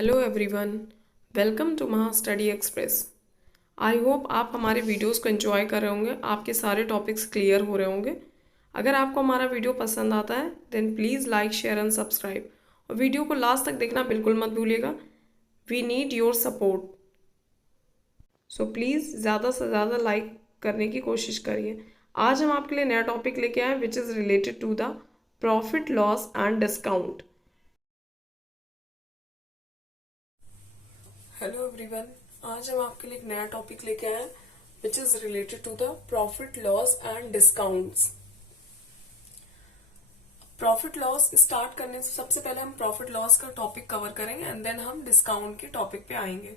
Hello everyone, welcome to महा study express. I hope आप हमारे वीडियोस को एंजॉय कर रहे होंगे, आपके सारे टॉपिक्स क्लियर हो रहे होंगे। अगर आपको हमारा वीडियो पसंद आता है then please like share and subscribe, और वीडियो को लास्ट तक देखना बिल्कुल मत भूलिएगा। We need your support, so please ज़्यादा से ज़्यादा लाइक करने की कोशिश करिए। आज हम आपके लिए नया टॉपिक लेके आए which is related to the profit loss and discount. Hello everyone, आज हम आपके लिए एक नया टॉपिक लेके आए हैं which is related to the profit loss and discounts. Profit loss start करने से सबसे पहले हम प्रॉफिट लॉस का टॉपिक कवर करेंगे एंड देन हम डिस्काउंट के टॉपिक पे आएंगे।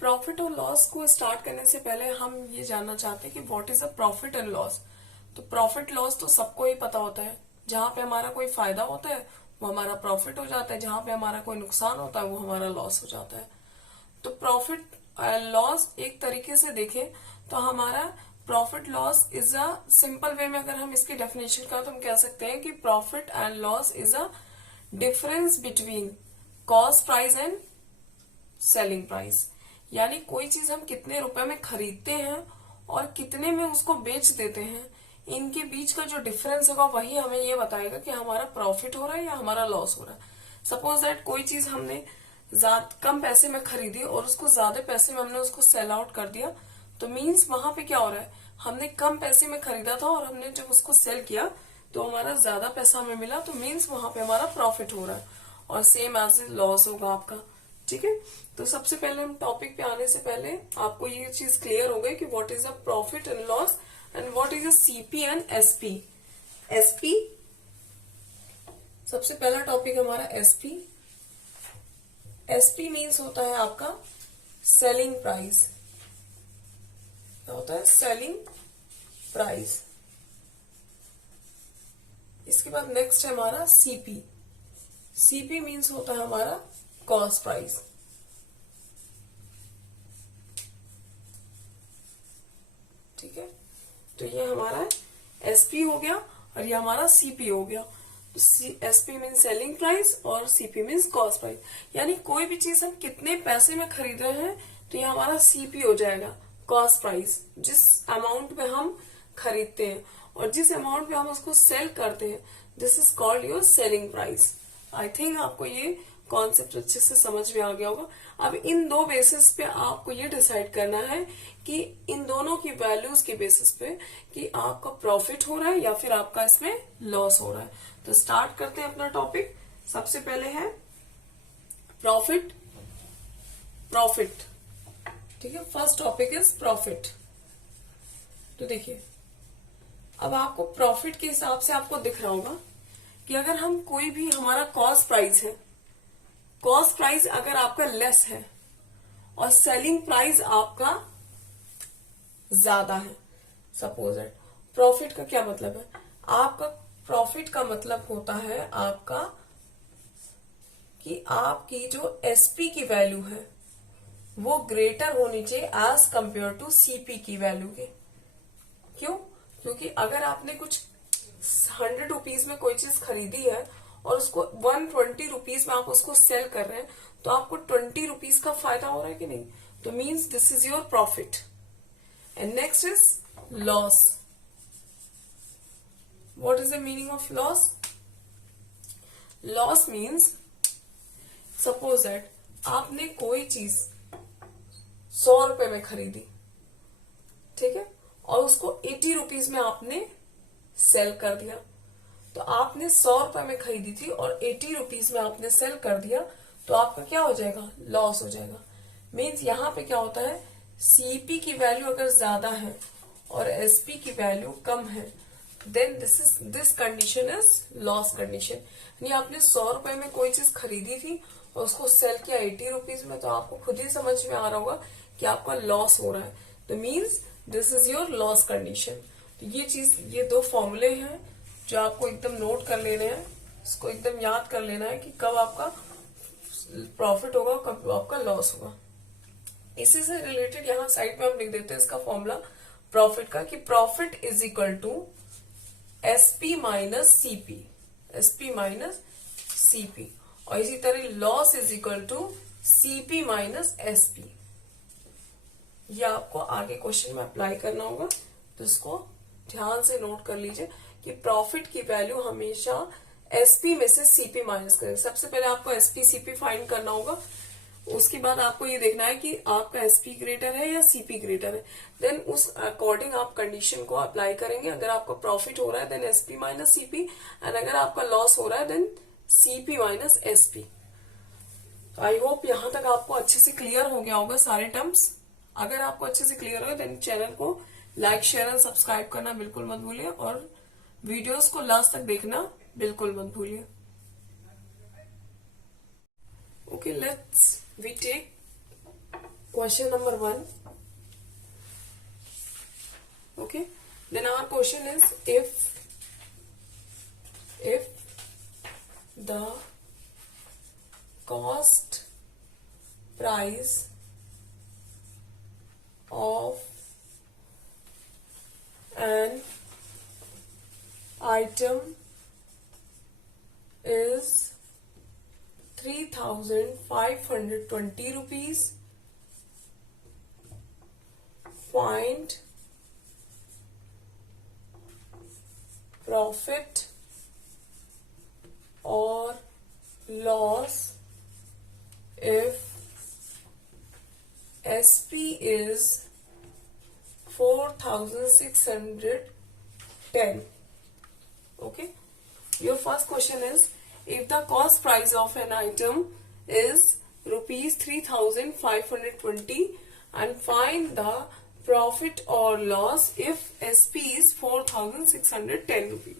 प्रॉफिट और लॉस को स्टार्ट करने से पहले हम ये जानना चाहते हैं कि what is a profit and loss. तो प्रॉफिट लॉस तो सबको ही पता होता है, जहां पे हमारा कोई फायदा होता है वो हमारा प्रॉफिट हो जाता है, जहां पे हमारा कोई नुकसान होता है वो हमारा लॉस हो जाता है। तो प्रॉफिट लॉस एक तरीके से देखें तो हमारा profit loss is a simple way में अगर हम इसकी डेफिनेशन करें तो हम कह सकते हैं कि profit and loss is a difference between cost price and selling price. यानी कोई चीज हम कितने रुपए में खरीदते हैं और कितने में उसको बेच देते हैं, इनके बीच का जो डिफरेंस होगा वही हमें ये बताएगा कि हमारा प्रॉफिट हो रहा है या हमारा लॉस हो रहा है। सपोज दैट कोई चीज हमने कम पैसे में खरीदी और उसको ज्यादा पैसे में हमने उसको सेल आउट कर दिया, तो मीन्स वहां पे क्या हो रहा है, हमने कम पैसे में खरीदा था और हमने जब उसको सेल किया तो हमारा ज्यादा पैसा हमें मिला, तो मीन्स वहां पे हमारा प्रॉफिट हो रहा है। और सेम एज लॉस होगा आपका। ठीक है, तो सबसे पहले हम टॉपिक पे आने से पहले आपको ये चीज क्लियर हो गई कि what is a profit and loss and what is a CP and SP. SP सबसे पहला टॉपिक हमारा एसपी। एसपी मीन्स होता है आपका सेलिंग प्राइस। क्या होता है? Selling price. इसके बाद नेक्स्ट है हमारा सीपी। सीपी मीन्स होता है हमारा कॉस्ट प्राइस। ठीक है, तो ये हमारा एसपी हो गया और ये हमारा सीपी हो गया। एसपी मीन सेलिंग प्राइस और सीपी मीन्स कॉस्ट प्राइस। यानी कोई भी चीज हम कितने पैसे में खरीद रहे हैं तो ये हमारा सीपी हो जाएगा, कॉस्ट प्राइस, जिस अमाउंट में हम खरीदते हैं, और जिस अमाउंट में हम उसको सेल करते हैं this is called your selling price. I think आपको ये कॉन्सेप्ट अच्छे से समझ में आ गया होगा। अब इन दो बेसिस पे आपको ये डिसाइड करना है कि इन दोनों की वैल्यूज के बेसिस पे कि आपका प्रॉफिट हो रहा है या फिर आपका इसमें लॉस हो रहा है। तो स्टार्ट करते हैं अपना टॉपिक। सबसे पहले है प्रॉफिट। प्रॉफिट, ठीक है, फर्स्ट टॉपिक इज प्रॉफिट। तो देखिए, अब आपको प्रॉफिट के हिसाब से आपको दिख रहा होगा कि अगर हम कोई भी हमारा कॉस्ट प्राइस है, कॉस्ट प्राइस अगर आपका लेस है और सेलिंग प्राइस आपका ज्यादा है, सपोज है, प्रॉफिट का क्या मतलब है? आपका प्रॉफिट का मतलब होता है आपका कि आपकी जो एसपी की वैल्यू है वो ग्रेटर होनी चाहिए एज कंपेयर टू सीपी की वैल्यू के। क्यों? क्योंकि अगर आपने कुछ 100 रुपीज में कोई चीज खरीदी है और उसको 120 रुपीज में आप उसको सेल कर रहे हैं, तो आपको 20 रुपीज का फायदा हो रहा है कि नहीं? तो means this is your profit. And next is loss. What is the meaning of loss? Loss means suppose that आपने कोई चीज 100 रुपए में खरीदी, ठीक है, और उसको 80 रुपीज में आपने सेल कर दिया। तो आपने 100 रुपए में खरीदी थी और 80 रुपीज में आपने सेल कर दिया, तो आपका क्या हो जाएगा? लॉस हो जाएगा। मीन्स यहाँ पे क्या होता है, सीपी की वैल्यू अगर ज्यादा है और एसपी की वैल्यू कम है then this condition is loss condition. यानी आपने 100 रुपए में कोई चीज खरीदी थी और उसको सेल किया 80 रुपीज में, तो आपको खुद ही समझ में आ रहा होगा कि आपका लॉस हो रहा है। तो means this is your loss condition. तो ये चीज, ये दो फॉर्मूले हैं जो आपको एकदम नोट कर लेने हैं, इसको एकदम याद कर लेना है कि कब आपका प्रॉफिट होगा कब आपका लॉस होगा। इसी से रिलेटेड यहाँ साइड में हम लिख देते हैं इसका फॉर्मूला प्रॉफिट का, कि profit is equal to SP minus CP. SP minus CP, और इसी तरह loss is equal to CP minus SP। ये आपको आगे क्वेश्चन में अप्लाई करना होगा, तो इसको ध्यान से नोट कर लीजिए कि प्रॉफिट की वैल्यू हमेशा SP में से CP माइनस करें। सबसे पहले आपको SP CP फाइंड करना होगा, उसके बाद आपको ये देखना है कि आपका SP ग्रेटर है या CP ग्रेटर है, देन उस अकॉर्डिंग आप कंडीशन को अप्लाई करेंगे। अगर आपका प्रॉफिट हो रहा है then SP minus CP, and अगर आपका लॉस हो रहा है then CP minus SP। I hope यहां तक आपको अच्छे से क्लियर हो गया होगा सारे टर्म्स। अगर आपको अच्छे से क्लियर हो देन चैनल को लाइक शेयर एंड सब्सक्राइब करना बिल्कुल मत भूलिए, और वीडियोस को लास्ट तक देखना बिल्कुल मत भूलिए। Okay, let's we take question number 1. Okay, then our question is, if the cost price of an item is 3,520 rupees, find profit or loss if SP is 4,610. Okay, your first question is, if the cost price of an item is rupees 3,520 and find the profit or loss if SP is 4,610 rupees.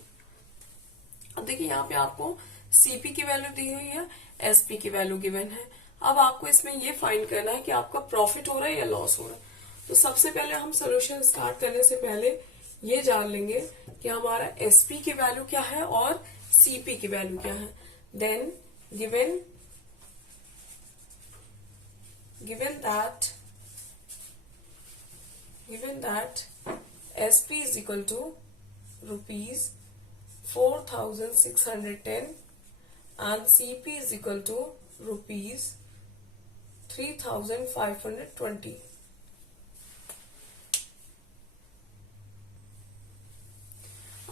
अब देखिए यहाँ पे आपको CP की value दी हुई है, SP की value given है। अब आपको इसमें ये फाइंड करना है कि आपका प्रॉफिट हो रहा है या लॉस हो रहा है। तो सबसे पहले हम सोल्यूशन स्टार्ट करने से पहले ये जान लेंगे कि हमारा SP की वैल्यू क्या है और CP की वैल्यू क्या है। Then given that SP is equal to rupees 4,610 and CP is equal to rupees 3,520.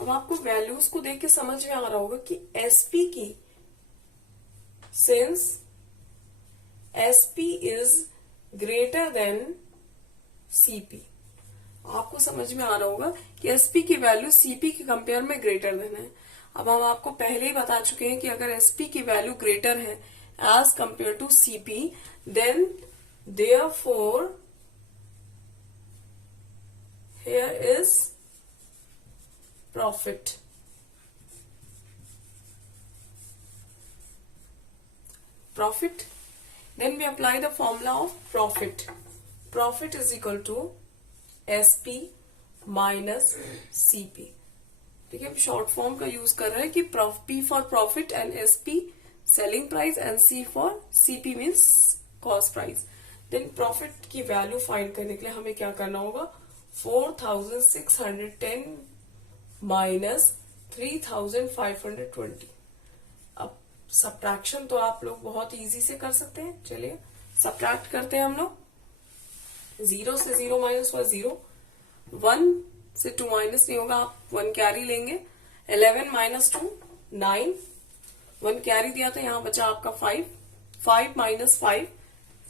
अब आपको वैल्यूज को देख के समझ में आ रहा होगा कि SP की, since SP is greater than CP, आपको समझ में आ रहा होगा कि SP की वैल्यू CP के कंपेयर में ग्रेटर देन है। अब हम आपको पहले ही बता चुके हैं कि अगर SP की वैल्यू ग्रेटर है as compare to CP, then therefore here is profit. Then we apply the formula of profit. Profit is equal to SP minus CP। ठीक है, शॉर्ट फॉर्म का यूज कर रहे हैं कि P for profit and SP selling price and C for CP means cost price. Then profit की value find करने के लिए हमें क्या करना होगा, 4,610 माइनस 3,520। अब सब्ट्रैक्शन तो आप लोग बहुत इजी से कर सकते हैं। चलिए सब्ट्रैक्ट करते हैं हम लोग। 0 से 0 माइनस हुआ 0, 1 से 2 माइनस नहीं होगा, आप 1 कैरी लेंगे। 11 माइनस 2 9, 1 कैरी दिया था, यहां बचा आपका 5, 5 minus 5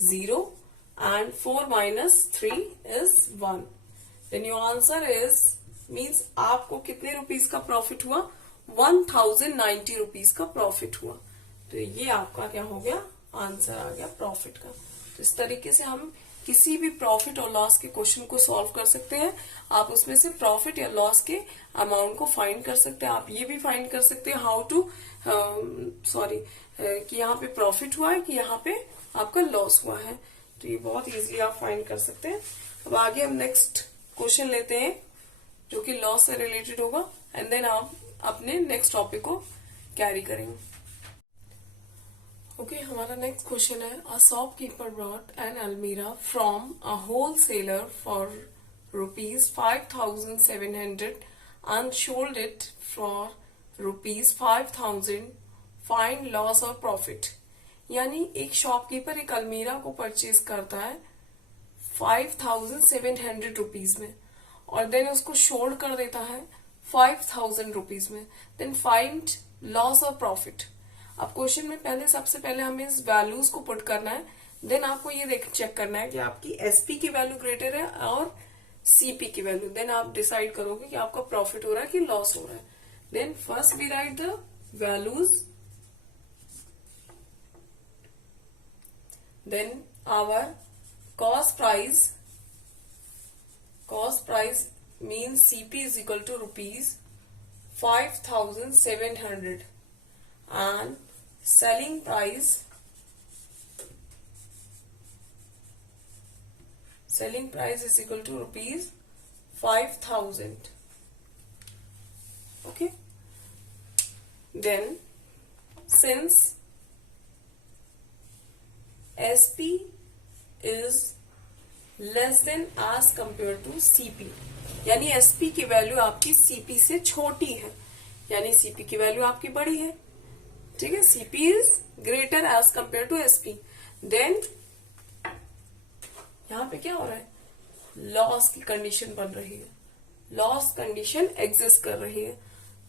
0 and 4 minus 3 is 1। Then your answer is means आपको कितने रुपीज का प्रॉफिट हुआ, 1090 रुपीज का प्रॉफिट हुआ। तो ये आपका क्या हो गया, आंसर आ गया प्रॉफिट का। तो इस तरीके से हम किसी भी प्रॉफिट और लॉस के क्वेश्चन को सॉल्व कर सकते हैं। आप उसमें से प्रॉफिट या लॉस के अमाउंट को फाइंड कर सकते हैं। आप ये भी फाइंड कर सकते हैं हाउ टू कि यहाँ पे प्रॉफिट हुआ है कि यहाँ पे आपका लॉस हुआ है। तो ये बहुत इजीली आप फाइंड कर सकते हैं। अब आगे हम नेक्स्ट क्वेश्चन लेते हैं जो कि लॉस से रिलेटेड होगा, एंड देन आप अपने नेक्स्ट टॉपिक को कैरी करेंगे। ओके, हमारा नेक्स्ट क्वेश्चन है, अ शॉपकीपर ब्रॉट एन अलमीरा from a wholesaler for rupees 5,700 and sold it for ₹5,000 fine loss और प्रॉफिट। यानी एक शॉपकीपर एक अलमीरा को परचेज करता है 5,700 रुपीज में और देन उसको शोल्ड कर देता है 5,000 रुपीज में। देन फाइंड लॉस और प्रॉफिट। अब क्वेश्चन में पहले सबसे पहले हमें इस वैल्यूज को पुट करना है, देन आपको ये चेक करना है कि आपकी एसपी की वैल्यू ग्रेटर है और सीपी की वैल्यू। देन आप डिसाइड करोगे कि आपका प्रॉफिट हो रहा है कि लॉस हो रहा है। Then first we write the values, then our cost price means CP is equal to rupees 5,700 and selling price is equal to rupees 5,000. Okay, then since SP is less than as compare to CP, यानी SP की value आपकी CP से छोटी है, यानी CP की value आपकी बड़ी है। ठीक है, CP is greater as compare to SP. Then यहां पे क्या हो रहा है, लॉस की कंडीशन बन रही है, लॉस कंडीशन एग्जिस्ट कर रही है।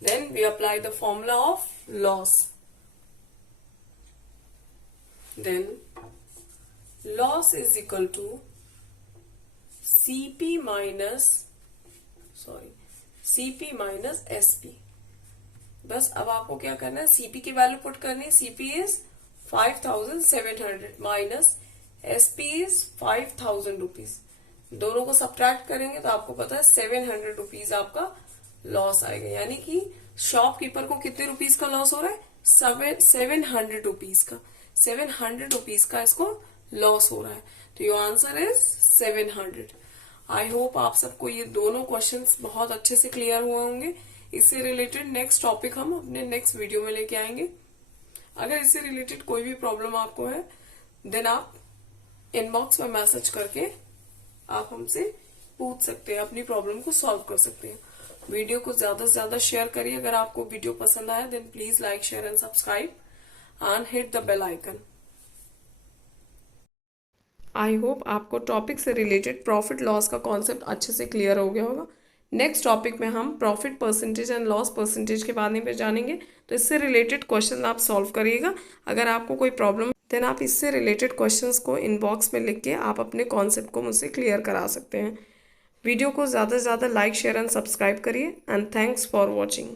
Then we apply the formula of loss. Then loss is equal to CP minus SP। बस अब आपको क्या करना है, CP की वैल्यू पुट करनी है। CP is 5,700 minus SP is 5,000 rupees. दोनों को सब्ट्रैक्ट करेंगे तो आपको पता है 700 रुपीज आपका लॉस आएगा। यानी कि शॉपकीपर को कितने रुपीज का लॉस हो रहा है, 700 रुपीज का, 700 रुपीज का इसको लॉस हो रहा है। तो your answer is 700। I hope आप सबको ये दोनों क्वेश्चंस बहुत अच्छे से क्लियर हुए होंगे। इससे रिलेटेड नेक्स्ट टॉपिक हम अपने नेक्स्ट वीडियो में लेके आएंगे। अगर इससे रिलेटेड कोई भी प्रॉब्लम आपको है देन आप इनबॉक्स में मैसेज करके आप हमसे पूछ सकते हैं, अपनी प्रॉब्लम को सॉल्व कर सकते हैं। वीडियो को ज्यादा से ज्यादा शेयर करिए। अगर आपको वीडियो पसंद आया then please like, share and subscribe and hit the bell icon. I hope आपको टॉपिक से रिलेटेड प्रॉफिट लॉस का कॉन्सेप्ट अच्छे से क्लियर हो गया होगा। नेक्स्ट टॉपिक में हम profit percentage and loss percentage के बारे में जानेंगे, तो इससे रिलेटेड क्वेश्चन आप सॉल्व करिएगा। अगर आपको कोई प्रॉब्लम देन आप इससे रिलेटेड क्वेश्चंस को इनबॉक्स में लिख के आप अपने कॉन्सेप्ट को मुझसे क्लियर करा सकते हैं। वीडियो को ज़्यादा से ज़्यादा लाइक, शेयर एंड सब्सक्राइब करिए एंड थैंक्स फॉर वॉचिंग।